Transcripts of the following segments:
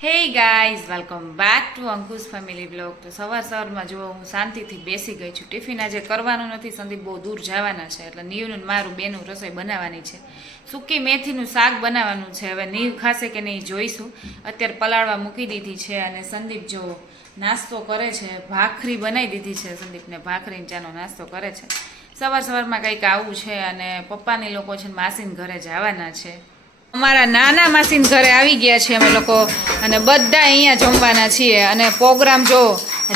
Hey guys welcome back to Ankush family blog. તો સવારમાં જો હું શાંતિથી બેસી ગઈ છું. ટિફિન આજે કરવાનું નથી, સંદીપ બહુ દૂર જવાના છે એટલે નીવનું મારું બેનું રસોઈ બનાવવાની છે. સૂકી મેથીનું શાક બનાવવાનું છે. હવે નીવ ખાશે કે નહીં જોઈશું. અત્યારે પલાળવા મૂકી દીધી છે અને સંદીપ જો નાસ્તો કરે છે. ભાખરી બનાવી દીધી છે સંદીપને, ભાખરીને ચાનો નાસ્તો કરે છે. સવારમાં કંઈક આવું છે અને પપ્પાની લોકો છે માસીને ઘરે જવાના છે. અમારા નાના માસીન ઘરે આવી ગયા છીએ અમે લોકો અને બધા અહીંયા જમવાના છીએ. અને પ્રોગ્રામ જો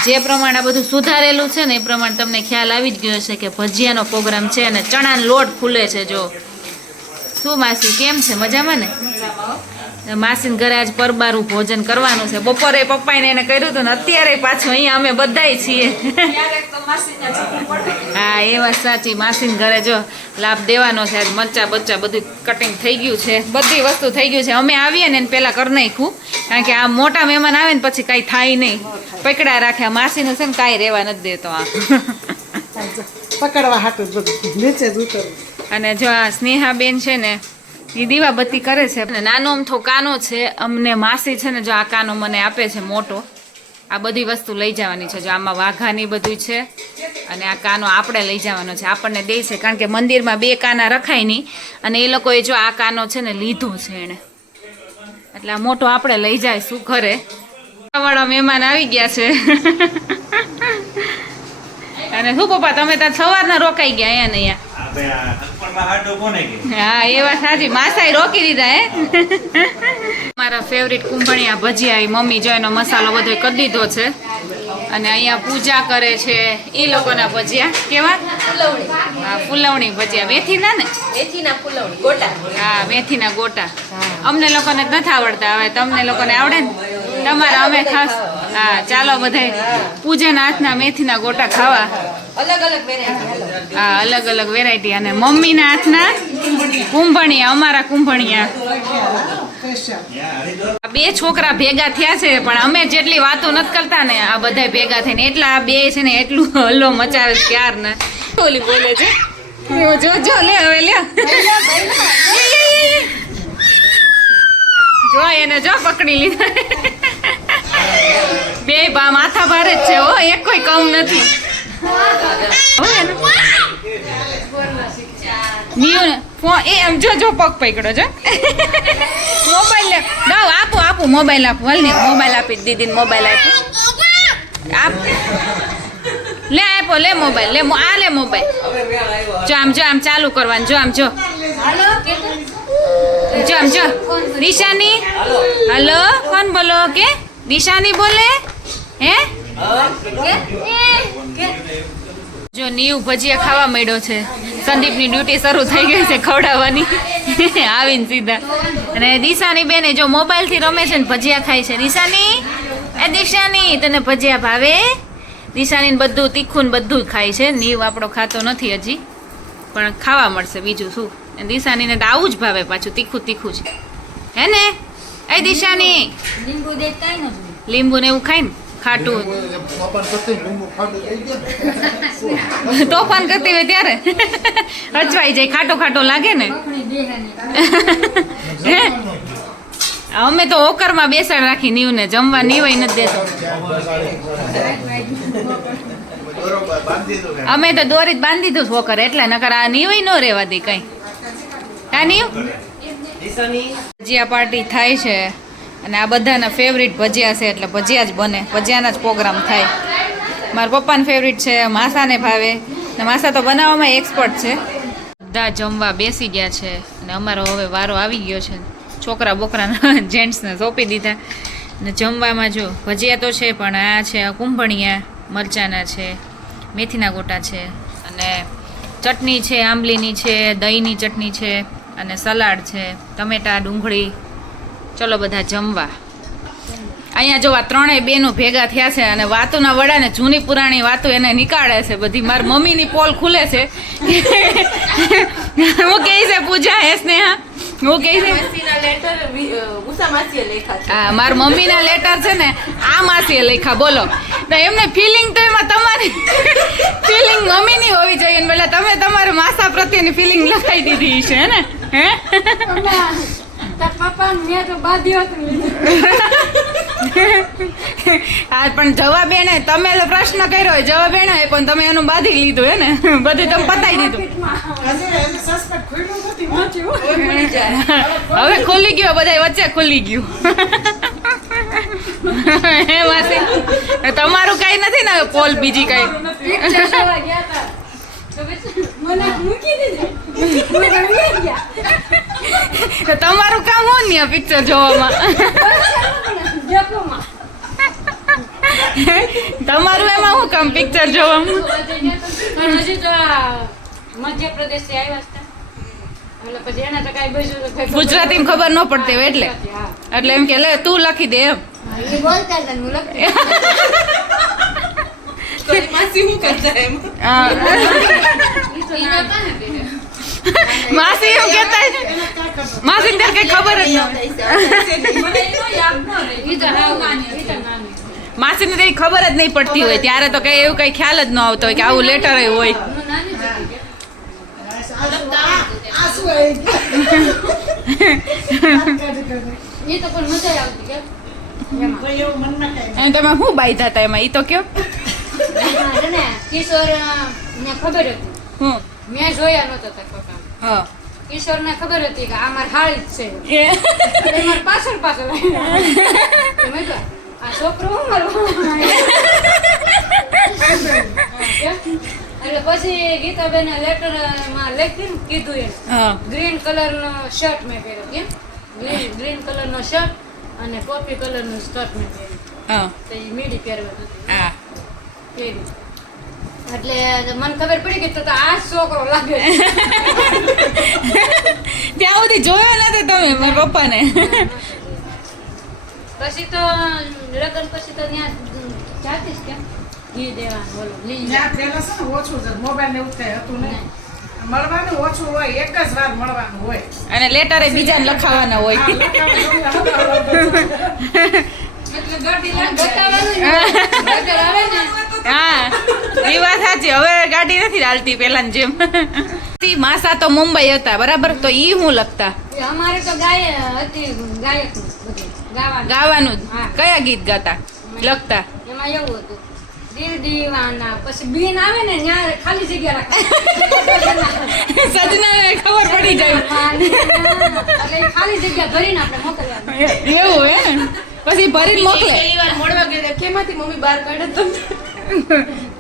જે પ્રમાણે બધું સુધારેલું છે ને એ પ્રમાણે તમને ખ્યાલ આવી જ ગયો છે કે ભજીયાનો પ્રોગ્રામ છે અને ચણાનો લોટ ફૂલે છે. જો શું માસી કેમ છે? મજામાં ને? માસીન ઘરે આજ પરબારું ભોજન કરવાનું છે. બપોરે પપ્પાને એને કર્યું હતું ને અત્યારે પાછું અહીંયા અમે બધાય છીએ. હા એ વાત સાચી. માસીન ઘરે જો લાભ દેવાનો છે. આજ મરચા બચ્ચા બધું કટિંગ થઈ ગયું છે, બધી વસ્તુ થઈ ગયું છે. અમે આવીએ ને પહેલાં કરી નાખ્યું, કારણ કે આ મોટા મહેમાન આવે ને પછી કાંઈ થાય નહીં. પકડા રાખ્યા માસીને છે ને કાંઈ રહેવા નથી દેતો આ પકડવા હાટું બધું નીચે જ ઉતરવું. અને જો આ સ્નેહાબેન છે ને એ દીવાબત્તી કરે છે. નાનો અમથો કાનો છે. અમને માસી છે ને જો આ કાનો મને આપે છે મોટો. આ બધી વસ્તુ લઈ જવાની છે. જો આમાં વાઘાની બધું છે અને આ કાનો આપણે લઈ જવાનો છે, આપણને દે છે. કારણ કે મંદિરમાં બે કાના રખાય નહીં અને એ લોકોએ જો આ કાનો છે ને લીધો છે એણે, એટલે આ મોટો આપણે લઈ જઈશું ઘરે. વાળા મહેમાન આવી ગયા છે. અને શું પપ્પા તમે ત્યાં સવારના રોકાઈ ગયા અહીંયા ને અહીંયા? હા એ વાત સાચી, માસાઈ રોકી દીધા હે. મારા ફેવરિટ કુંભણિયા ભજીયા મમ્મી જો એનો મસાલો બધો કરી દીધો છે અને અહીંયા પૂજા કરે છે. એ લોકોના ભજીયા કેવા? હા ફૂલવણી ભજીયા. મેથીના ને? મેથીના ફૂલવણી ગોટા. હા મેથીના ગોટા. અમને લોકોને નથી આવડતા, હવે તમને લોકોને આવડે ને તમારા અમે ખાસ. હા ચાલો બધાય પૂજાના હાથના મેથીના ગોટા ખાવા. અલગ અલગ વેરાયટી. હા અલગ અલગ વેરાયટી. અને મમ્મીના હાથના કુંભણિયા, અમારા કુંભણિયા. બે છોકરા ભેગા થયા છે પણ અમે જેટલી વાતો નથી કરતા ને આ બધા ભેગા થઈને એટલા આ બે છે ને એટલું હલ્લો મચાવે છે ક્યાર ને. ઓલી બોલે છે જો જો લે હવે લે જો એને જો પકડી લીધા. બે માથા ભારે જ છે હો, એક કોઈ કમ નથી. એમ જો જો પગ પકડો છો. મોબાઈલ લે આપો મોબાઈલ આપો. હલની મોબાઈલ આપી દીદીને મોબાઈલ આપ લે આપો લે મોબાઈલ લે આ લે મોબાઈલ. જો આમ ચાલુ કરવાનું. જો આમ જો દિશાની. હલો કોણ બોલો? કે દિશાની બોલે હે? જો નીવ ભજીયા ખાવા માંડ્યો છે. સંદીપની ડ્યુટી શરૂ થઈ ગઈ છે ખવડાવવાની. આવીને સીધા. અને દિશાની બેને જો મોબાઈલથી રમે છે ને ભજીયા ખાય છે. દિશાની એ દિશાની તને ભજીયા ભાવે? દિશાની બધું તીખું ને બધું જ ખાય છે. નીવ આપણો ખાતો નથી હજી, પણ ખાવા મળશે બીજું શું. દિશાનીને તો આવું જ ભાવે, પાછું તીખું તીખું છે હે ને? એ દિશાની લીંબુ ને એવું ખાય ને ખાટું. તોફાન કરતી હોય ત્યારે અચવાઈ જાય, ખાટો ખાટો લાગે ને. અમે તો ઓકરમાં બેસાડ રાખી નીવને જમવા. નીવાય નથી દેતો. અમે તો દોરી જ બાંધી દીધું હોકર એટલે, નકર આ નીવાય ન રહેવા દે કઈ. હા નીવ ભજીયા પાર્ટી થાય છે અને આ બધાના ફેવરિટ ભજીયા છે એટલે ભજીયા જ બને, ભજીયાના જ પ્રોગ્રામ થાય. મારા પપ્પાને ફેવરિટ છે, માસાને ભાવે ને માસા તો બનાવવામાં એક્સપર્ટ છે. બધા જમવા બેસી ગયા છે અને અમારો હવે વારો આવી ગયો છે. છોકરા બોકરાના જેન્ટ્સને સોંપી દીધા ને જમવામાં જો ભજીયા તો છે પણ આ છે કુંભણિયા મરચાના છે, મેથીના ગોટા છે અને ચટણી છે, આંબલીની છે, દહીંની ચટણી છે અને સલાડ છે, ટમેટા ડુંગળી. ચલો બધા જમવા. અહીંયા જો આ ત્રણેય બેનો ભેગા થયા છે અને વાતોના વડા ને જૂની પુરાણી વાતો એને નીકાળે છે બધી. મારી મમ્મીની પોલ ખુલે છે. હું કહે છે પૂજા હે સ્નેહા, હું કહે છે હા મારી મમ્મીના લેટર છે ને આ માસીએ લખ્યા. બોલો તો એમને ફિલિંગ તો એમાં તમારી ફિલિંગ મમ્મીની હોવી જોઈએ ને, તમે તમારા માસા પ્રત્યેની ફિલિંગ લખાઈ દીધી છે ને. હે પપ્પા મેં તો બાંધ્યો હતો. હા પણ જવાબ એને તમે પ્રશ્ન કર્યો હોય જવાબ એને હોય પણ તમે એનું બાંધી લીધું હે ને બધું તમે પતાવી દીધું હજી સસ્પેન્ડ ખુલ્લું નથી વાંચ્યું મળી જાય હવે ખુલી ગયો બધા વચ્ચે ખુલી ગયું હે માસી તમારું કઈ નથી ને પોલ બીજી કઈ પિક્ચર જોવા ગયા હતા તો પછી મને મૂકી દીધી મને લઈ ગયા તમારું કામ હું ને પિક્ચર જોવામાં જપમાં તમારું એમાં શું કામ પિક્ચર જોવામાં પણ હજી તો આ મધ્યપ્રદેશ થી આવ્યા હતા એટલે પછી એના તો કાંઈ બીજું તો કઈ ગુજરાતીમાં ખબર ન પડતી હોય એટલે હા. એટલે એમ કે લે તું લખી દે એમ એ બોલતા હતા ને હું લખતી માસી શું કરતા એમ હા. માસી એમ કેતા માસી ને કઈ ખબર જ ન માસી ને કઈ ખબર જ નહીં પડતી હોય ત્યારે તો કઈ એવું કઈ ખ્યાલ જ ન આવતો હોય કે આવું લેટર હોય આંસુ આવી એ તો પણ મજા આવતી કે એમાં એવું મનમાં કઈ અને તમે શું બાંધ્યા હતા એમાં ઈ તો કયો એમાં છે ને કિશોર ને ખબર હતી હું મેં જોયા નહોતા તાર પપ્પા હા કિશોર ને ખબર હતી કે આ માર હાળી જ છે એ એટલે માર પાછળ આવ્યા. મેં કહ્યું, આ છોકરો હું મારો એટલે પછી ગીતાબેને લેટર માં લખ્યું ને કીધું એને હા ગ્રીન કલર નો શર્ટ મેં પહેર્યો કેમ ગ્રીન કલર નો શર્ટ અને કોફી કલર નું સ્કર્ટ મેં પહેર્યું હા તો એ મીડી પહેરવા હતી હા પહેર્યું એટલે મને ખબર પડી કે તો આ જ છોકરો લાગે છે. ત્યાં સુધી જોયો નથી તમે મારા પપ્પાને પછી તો લગ્ન પછી તો ત્યાં જાતી જ કેમ ઘી દેવાનું બોલો લઈ ત્યાં પેલા છે ને ઓછું છે મોબાઈલ ને એવું કઈ હતું નહીં મળવાનું ઓછું હોય એક જ વાર મળવાનું હોય અને લેટરે બીજાને લખાવાના હોય હા, લખાવાનું એટલે ગાડી બતાવવાનું જ નહીં. લગન આવે ને હા એ વાત સાચી હવે ગાડી નથી ચાલતી પેલાની જેમ માસા તો મુંબઈ હતા બરાબર તો ઈ હું લખતા એ અમારે તો હતી ગાયક બધું ગાવાનું ગાવાનું જ. હા. કયા ગીત ગાતા લખતા એમાં એવું હતું દિલ દીવાના પછી બીન આવે ને ત્યાં ખાલી જગ્યા રાખતા સજનાને ખબર પડી જાય એટલે એ ખાલી જગ્યા ભરીને આપણે મોકલવાનું એવું હે પછી ભરીને મોકલે વાર મોડવા ગયા કેમાંથી મમ્મી બહાર કાઢે તો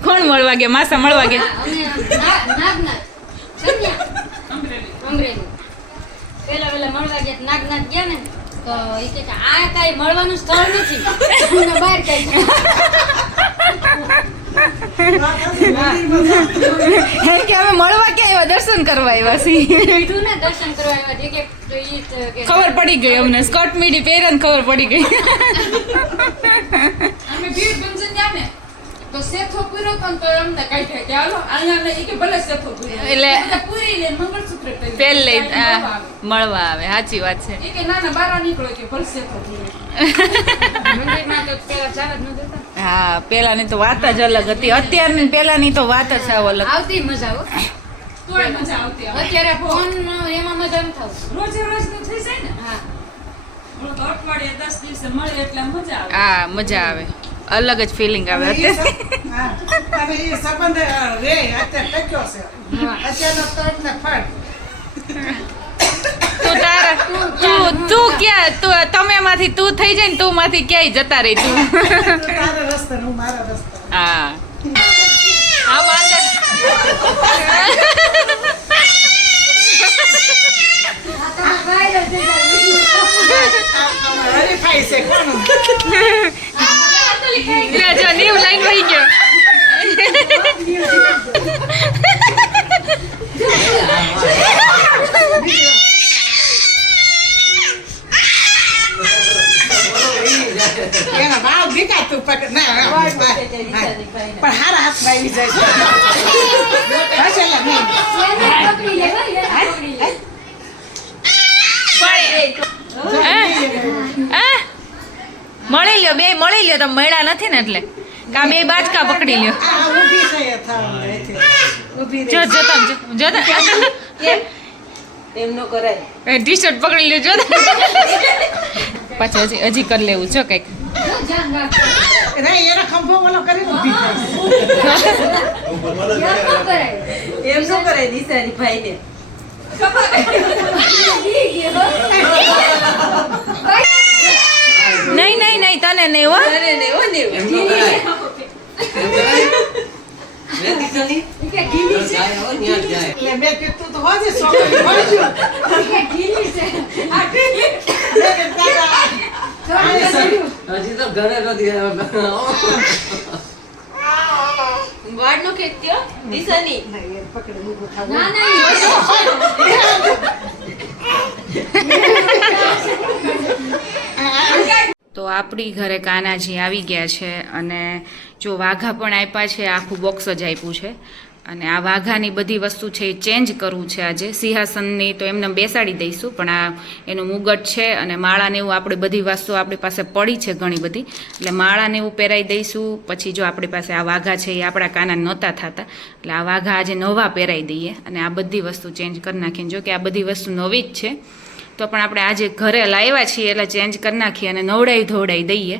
કોણ મળવા ગયા માસા મળવા ગયા અમે નાગનાથ સંધ્યા અમરેલી પેલા મળવા ગયા નાગનાથ ગયા ને તો એ કે આ કાંઈ મળવાનું સ્થળ નથી અમને બહાર કાઢી એમ કે અમે મળવા ક્યાં આવ્યા દર્શન કરવા આવ્યા છીએ કીધું ને દર્શન કરવા આવ્યા છે કે તો ઈ જ કે ખબર પડી ગઈ અમને સ્કર્ટ મીડી પહેરે ને ખબર પડી ગઈ અમે ભીડ ફંક્શન ગયા ને તો સેથો પૂરો પણ તો અમને કાઢ્યા કે હાલો અહીંયા ને ઈ કે ભલે સેથો પૂરો એટલે બધા પૂરી લે મંગળસૂત્ર પહેરી પહેલે મળવા આવે. મળવા આવે સાચી વાત છે ઈ કે ના ના બારા નીકળો કે ભલે સેથો પૂરો મંદિરમાં તો પેલા જવા જ ન દેતા હા પેલાની તો વાત જ અલગ હતી અત્યારની પેલાની તો વાત જ સાવ અલગ આવતી મજા હો તોય મજા આવતી આવે. અત્યારે ફોન એમાં મજા ન થાવ રોજે રોજ નું થઈ જાય ને હા ઓલો તો અઠવાડિયે 10 દિવસે મળે એટલે મજા આવે હા મજા આવે અલગ જ ફિલિંગ આવે અત્યારે હા, અને એ સંબંધ રે અત્યારે ટક્યો છે અત્યારનો તડ ને ફળ તું તારા તું ક્યાં તું તમે માંથી તું થઈ જાય ને તું માંથી ક્યાંય જતા રહી તું તું તારા રસ્તે ને હું મારા રસ્તે હા આ વાત હરીફાઈ છે કોણ જો નીવ લાઈન વહી ગયો એના ભાવ દેખાતું પકડ ના પણ હારા હાથ આવી જાય છે હસેલા નહીં પકડી લે પકડી લે મળી લ્યો બે મળી લ્યો તમે મળ્યા નથી ને એટલે કા બે બાજકા પકડી લ્યો આ ઊભી થઈ થાવ ઊભી જો રહી જો તમે જો એમ નો કરાય ટી શર્ટ પકડી લ્યો જો પાછું હજી કરી લેવું છો કંઈક. ધ્યાન રાખજો. નહીં, એનો ખંભો ઓલો કરીને ઊભી થાય. ધ્યાન ન કરાય. એમ શું કરે નિશાની ભાઈને નહીં નહીં નહીં તને નહીં હો. અરે ને ઓ ને ઈ કે ઢીલી છે. એટલે મેં કીધું તો હોજે છોકરી હોજુ. ઈ કે ઢીલી છે. મેં કીધું દાદા, હજી તો ઘરે નથી વાડ નો ખેત્યો નિશાની નહીં, એ પકડી ઊભું થવું. ના ના તો આપણી ઘરે કાનાજી આવી ગયા છે અને જો વાઘા પણ આપ્યા છે, આખું બોક્સ જ આપ્યું છે. અને આ વાઘાની બધી વસ્તુ છે એ ચેન્જ કરવું છે આજે. સિંહાસનની તો એમને બેસાડી દઈશું, પણ આ એનું મુગટ છે અને માળાને એવું આપણે બધી વસ્તુ આપણી પાસે પડી છે ઘણી બધી, એટલે માળાને એવું પહેરાવી દઈશું. પછી જો આપણી પાસે આ વાઘા છે એ આપણા કાના નહોતા થતા, એટલે આ વાઘા આજે નવા પહેરાવી દઈએ અને આ બધી વસ્તુ ચેન્જ કરી નાખીને. જો કે આ બધી વસ્તુ નવી જ છે તો પણ આપણે આજે ઘરે લાવ્યા છીએ એટલે ચેન્જ કરી નાખીએ અને નવડાવી ધોવડાવી દઈએ.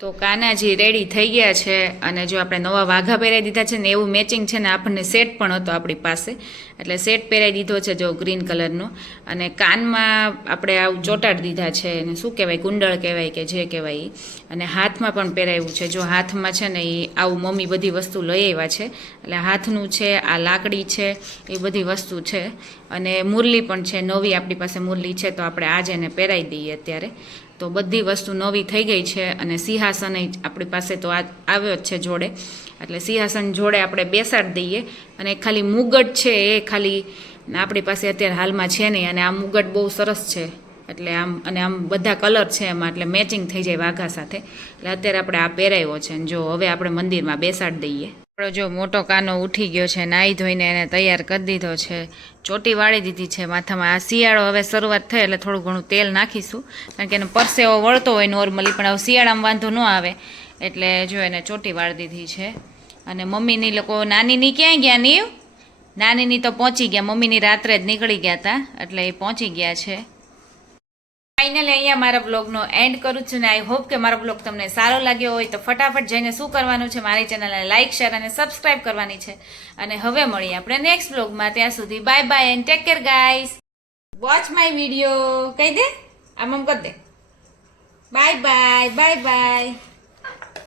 તો કાનાજી રેડી થઈ ગયા છે અને જો આપણે નવા વાઘા પહેરાવી દીધા છે ને એવું મેચિંગ છે ને આપણને સેટ પણ હતો આપણી પાસે, એટલે સેટ પહેરાવી દીધો છે જો ગ્રીન કલરનો. અને કાનમાં આપણે આવું ચોટાડી દીધા છે અને શું કહેવાય કુંડળ કહેવાય કે જે કહેવાય એ. અને હાથમાં પણ પહેરાવ્યું છે. જો હાથમાં છે ને એ આવું મમ્મી બધી વસ્તુ લઈ આવ્યા છે, એટલે હાથનું છે, આ લાકડી છે, એ બધી વસ્તુ છે. અને મુરલી પણ છે નવી, આપણી પાસે મુરલી છે તો આપણે આજે એને પહેરાવી દઈએ અત્યારે. તો બધી વસ્તુ નવી થઈ ગઈ છે અને સિંહાસન આપણી પાસે તો આવ્યો જ છે જોડે, એટલે સિંહાસન જોડે આપણે બેસાડી દઈએ. અને ખાલી મુગટ છે એ ખાલી આપણી પાસે અત્યારે હાલમાં છે નહીં, અને આ મુગટ બહુ સરસ છે એટલે આમ, અને આમ બધા કલર છે એમાં એટલે મેચિંગ થઈ જાય વાઘા સાથે, એટલે અત્યારે આપણે આ પહેરાવ્યો છે. જો હવે આપણે મંદિરમાં બેસાડી દઈએ. આપણો જો મોટો કાનો ઉઠી ગયો છે, નાહી ધોઈને એને તૈયાર કરી દીધો છે, ચોટી વાળી દીધી છે માથામાં. આ શિયાળો હવે શરૂઆત થઈ એટલે થોડું ઘણું તેલ નાખીશું, કારણ કે એનો પરસેવો વળતો હોય નોર્મલી, પણ હવે શિયાળામાં વાંધો ન આવે એટલે જો એને ચોટી વાળી દીધી છે. અને મમ્મીની લોકો નાનીની ક્યાંય ગયા નહીં, નાનીની તો પહોંચી ગયા, મમ્મીની રાત્રે જ નીકળી ગયા હતા એટલે એ પહોંચી ગયા છે. ફાઇનલી અહીંયા મારા બ્લોગનો એન્ડ કરું છું ને આઈ હોપ કે મારો બ્લોગ તમને સારો લાગ્યો હોય તો ફટાફટ જઈને શું કરવાનું છે, મારી ચેનલને લાઇક શેર અને સબસ્ક્રાઇબ કરવાની છે. અને હવે મળીએ આપણે નેક્સ્ટ બ્લોગમાં. ત્યાં સુધી bye bye and take care guys. Watch my video કહી દે, આમ કરી દે. Bye bye bye by.